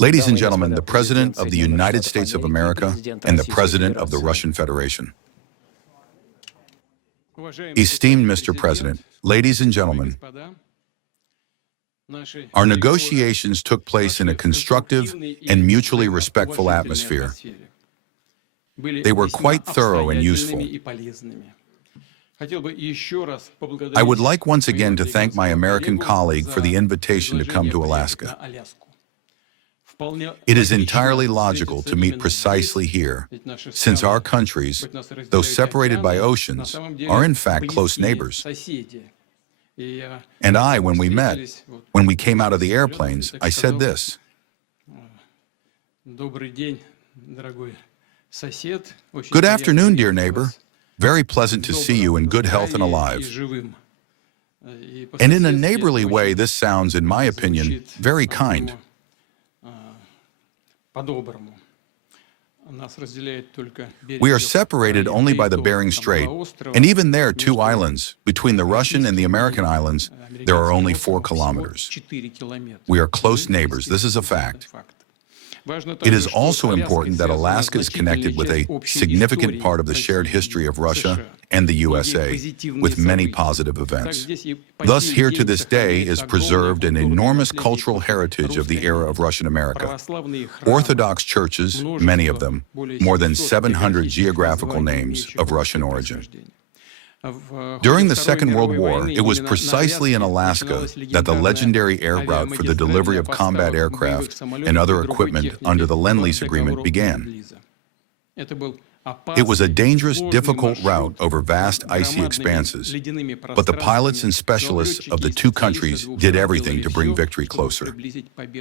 Ladies and gentlemen, the President of the United States of America and the President of the Russian Federation. Esteemed Mr. President, ladies and gentlemen, our negotiations took place in a constructive and mutually respectful atmosphere. They were quite thorough and useful. I would like once again to thank my American colleague for the invitation to come to Alaska. It is entirely logical to meet precisely here, since our countries, though separated by oceans, are in fact close neighbors. And when we met, when we came out of the airplanes, I said this: "Good afternoon, dear neighbor. Very pleasant to see you in good health and alive." And in a neighborly way, this sounds, in my opinion, very kind. We are separated only by the Bering Strait, and even there, 2 islands. Between the Russian and the American islands, there are only 4 kilometers. We are close neighbors. This is a fact. It is also important that Alaska is connected with a significant part of the shared history of Russia and the USA, with many positive events. Thus, here to this day is preserved an enormous cultural heritage of the era of Russian America. Orthodox churches, many of them, more than 700 geographical names of Russian origin. During the Second World War, it was precisely in Alaska that the legendary air route for the delivery of combat aircraft and other equipment under the Lend-Lease Agreement began. It was a dangerous, difficult route over vast icy expanses, but the pilots and specialists of the 2 countries did everything to bring victory closer.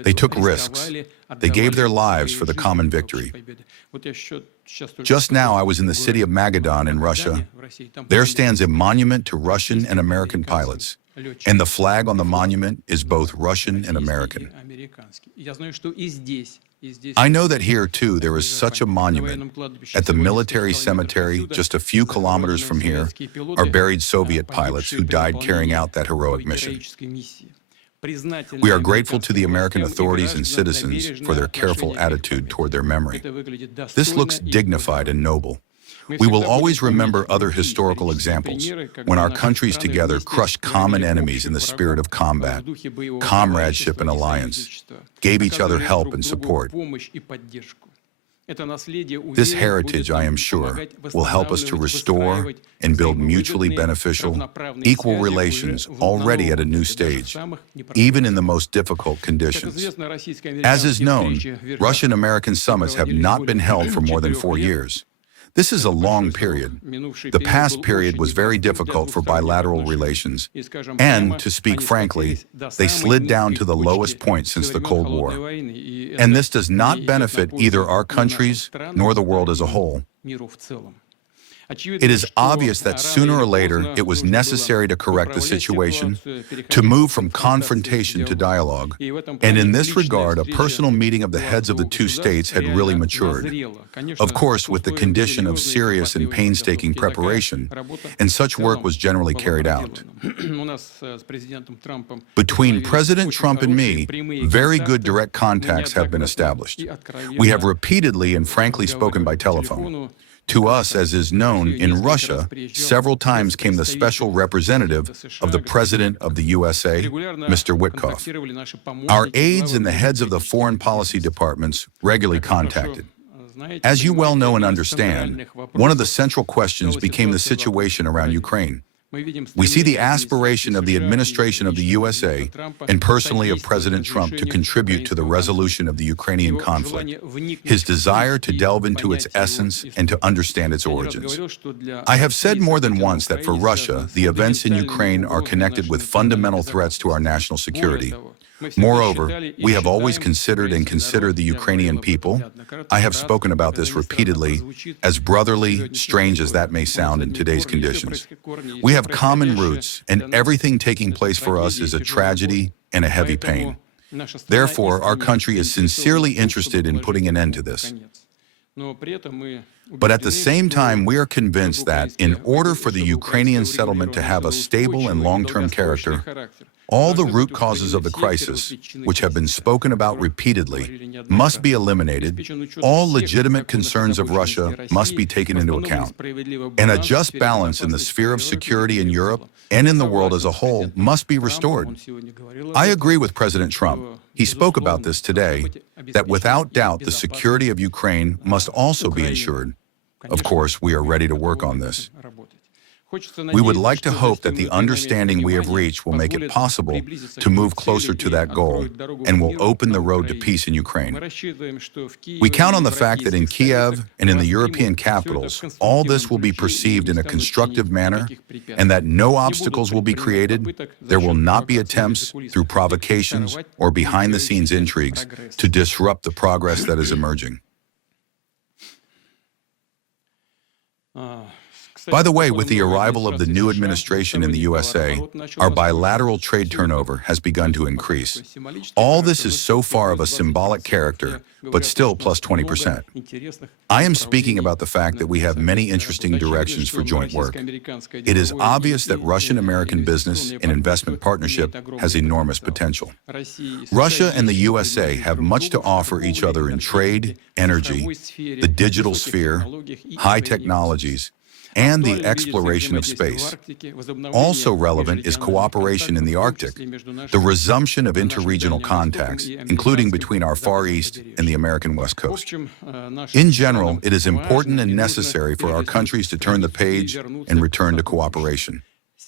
They took risks. They gave their lives for the common victory. Just now, I was in the city of Magadan in Russia. There stands a monument to Russian and American pilots, and the flag on the monument is both Russian and American. I know that here, too, there is such a monument. At the military cemetery, just a few kilometers from here, are buried Soviet pilots who died carrying out that heroic mission. We are grateful to the American authorities and citizens for their careful attitude toward their memory. This looks dignified and noble. We will always remember other historical examples when our countries together crushed common enemies in the spirit of combat, comradeship and alliance, gave each other help and support. This heritage, I am sure, will help us to restore and build mutually beneficial, equal relations already at a new stage, even in the most difficult conditions. As is known, Russian-American summits have not been held for more than 4 years. This is a long period. The past period was very difficult for bilateral relations, and, to speak frankly, they slid down to the lowest point since the Cold War. And this does not benefit either our countries nor the world as a whole. It is obvious that sooner or later it was necessary to correct the situation, to move from confrontation to dialogue, and in this regard, a personal meeting of the heads of the 2 states had really matured. Of course, with the condition of serious and painstaking preparation, and such work was generally carried out. Between President Trump and me, very good direct contacts have been established. We have repeatedly and frankly spoken by telephone. To us, as is known, in Russia, several times came the special representative of the President of the USA, Mr. Witkoff. Our aides and the heads of the foreign policy departments regularly contacted. As you well know and understand, one of the central questions became the situation around Ukraine. We see the aspiration of the administration of the USA and personally of President Trump to contribute to the resolution of the Ukrainian conflict, his desire to delve into its essence and to understand its origins. I have said more than once that for Russia, the events in Ukraine are connected with fundamental threats to our national security. Moreover, we have always considered and consider the Ukrainian people, I have spoken about this repeatedly, as brotherly, strange as that may sound in today's conditions. We have common roots, and everything taking place for us is a tragedy and a heavy pain. Therefore, our country is sincerely interested in putting an end to this. But at the same time, we are convinced that in order for the Ukrainian settlement to have a stable and long-term character, all the root causes of the crisis, which have been spoken about repeatedly, must be eliminated. All legitimate concerns of Russia must be taken into account. And a just balance in the sphere of security in Europe and in the world as a whole must be restored. I agree with President Trump. He spoke about this today, that without doubt the security of Ukraine must also be ensured. Of course, we are ready to work on this. We would like to hope that the understanding we have reached will make it possible to move closer to that goal and will open the road to peace in Ukraine. We count on the fact that in Kiev and in the European capitals, all this will be perceived in a constructive manner and that no obstacles will be created. There will not be attempts through provocations or behind-the-scenes intrigues to disrupt the progress that is emerging. By the way, with the arrival of the new administration in the USA, our bilateral trade turnover has begun to increase. All this is so far of a symbolic character, but still plus 20%. I am speaking about the fact that we have many interesting directions for joint work. It is obvious that Russian-American business and investment partnership has enormous potential. Russia and the USA have much to offer each other in trade, energy, the digital sphere, high technologies, and the exploration of space. Also relevant is cooperation in the Arctic, the resumption of interregional contacts, including between our Far East and the American West Coast. In general, it is important and necessary for our countries to turn the page and return to cooperation.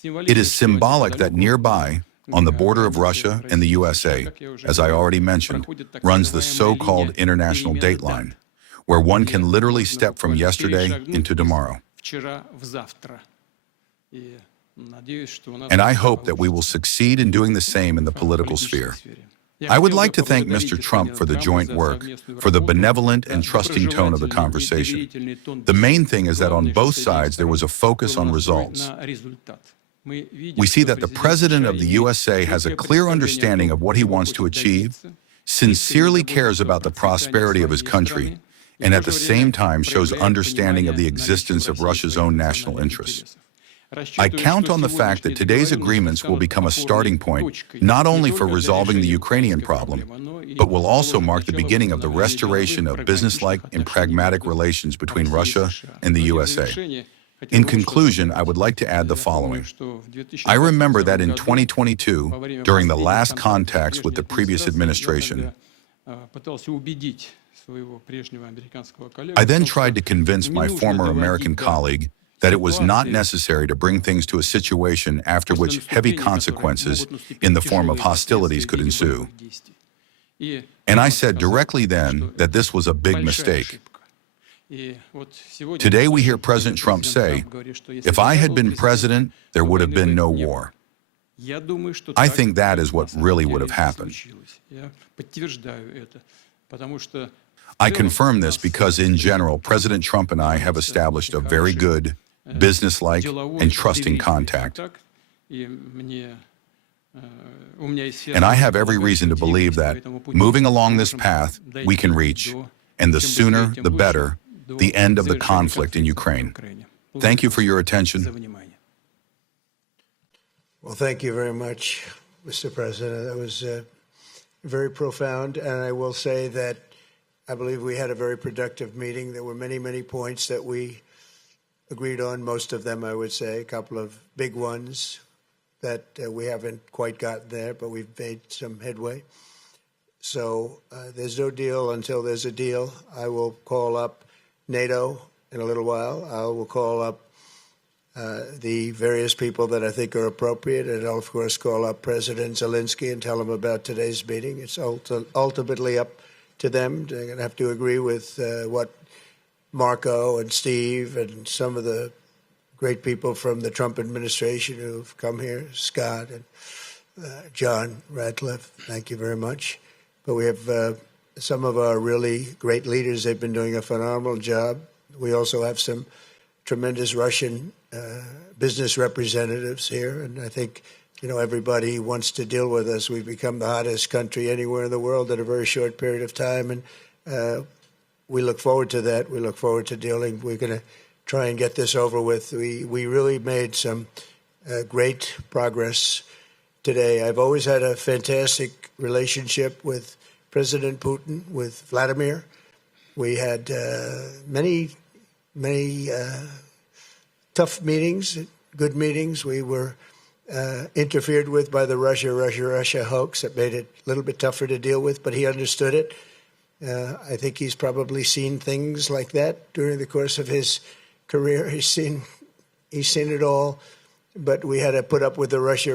It is symbolic that nearby, on the border of Russia and the USA, as I already mentioned, runs the so-called international date line, where one can literally step from yesterday into tomorrow. And I hope that we will succeed in doing the same in the political sphere. I would like to thank Mr. Trump for the joint work, for the benevolent and trusting tone of the conversation. The main thing is that on both sides there was a focus on results. We see that the President of the USA has a clear understanding of what he wants to achieve, sincerely cares about the prosperity of his country, and at the same time shows understanding of the existence of Russia's own national interests. I count on the fact that today's agreements will become a starting point not only for resolving the Ukrainian problem, but will also mark the beginning of the restoration of businesslike and pragmatic relations between Russia and the USA. In conclusion, I would like to add the following. I remember that in 2022, during the last contacts with the previous administration, I then tried to convince my former American colleague that it was not necessary to bring things to a situation after which heavy consequences in the form of hostilities could ensue. And I said directly then that this was a big mistake. Today we hear President Trump say, if I had been president, there would have been no war. I think that is what really would have happened. I confirm this because, in general, President Trump and I have established a very good, businesslike, and trusting contact. And I have every reason to believe that, moving along this path, we can reach, and the sooner, the better, the end of the conflict in Ukraine. Thank you for your attention. Well, thank you very much, Mr. President. That was very profound, and I will say that I believe we had a very productive meeting. There were many, many points that we agreed on, most of them, I would say, a couple of big ones that we haven't quite gotten there, but we've made some headway. So there's no deal until there's a deal. I will call up NATO in a little while. I will call up the various people that I think are appropriate, and I'll, of course, call up President Zelensky and tell him about today's meeting. It's ultimately up to them. They're going to have to agree with what Marco and Steve and some of the great people from the Trump administration who've come here, Scott and John Radcliffe, thank you very much. But we have some of our really great leaders. They've been doing a phenomenal job. We also have some tremendous Russian business representatives here, and I think everybody wants to deal with us. We've become the hottest country anywhere in the world in a very short period of time, and we look forward to that. We look forward to dealing. We're going to try and get this over with. We really made some great progress today. I've always had a fantastic relationship with President Putin, with Vladimir. We had many tough meetings, good meetings. We were interfered with by the Russia hoax. That made it a little bit tougher to deal with, but he understood it. I think he's probably seen things like that during the course of his career. He's seen it all. But we had to put up with the Russia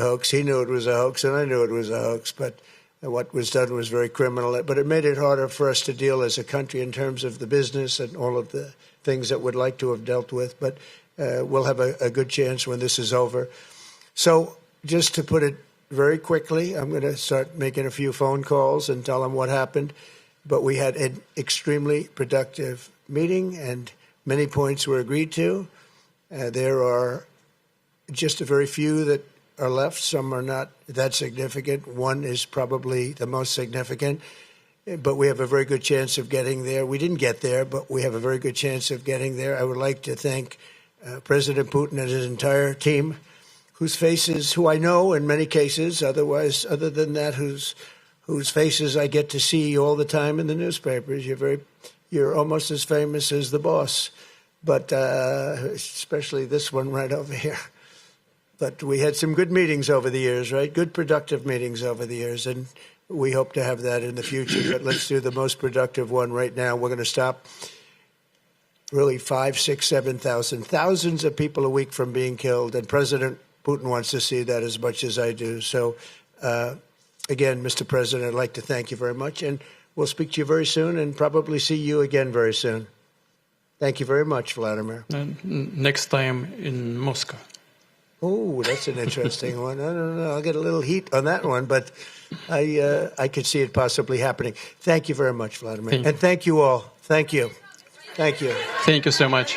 hoax. He knew it was a hoax, and I knew it was a hoax. But what was done was very criminal. But it made it harder for us to deal as a country in terms of the business and all of the things that we'd like to have dealt with. But we'll have a good chance when this is over. So just to put it very quickly, I'm going to start making a few phone calls and tell them what happened. But we had an extremely productive meeting, and many points were agreed to. There are just a very few that are left. Some are not that significant. One is probably the most significant, but we have a very good chance of getting there. We didn't get there, but we have a very good chance of getting there. I would like to thank President Putin and his entire team, who I know in many cases, other than that, whose faces I get to see all the time in the newspapers. You're almost as famous as the boss, but especially this one right over here. But we had some good meetings over the years, right? Good, productive meetings over the years, and we hope to have that in the future. But let's do the most productive one right now. We're going to stop really 5,000, 6,000, 7,000, thousands of people a week from being killed, and President Putin wants to see that as much as I do. So, again, Mr. President, I'd like to thank you very much, and we'll speak to you very soon and probably see you again very soon. Thank you very much, Vladimir. Next time in Moscow. Oh, that's an interesting one. I don't know. I'll get a little heat on that one, but I could see it possibly happening. Thank you very much, Vladimir. And thank you all. Thank you. Thank you. Thank you so much.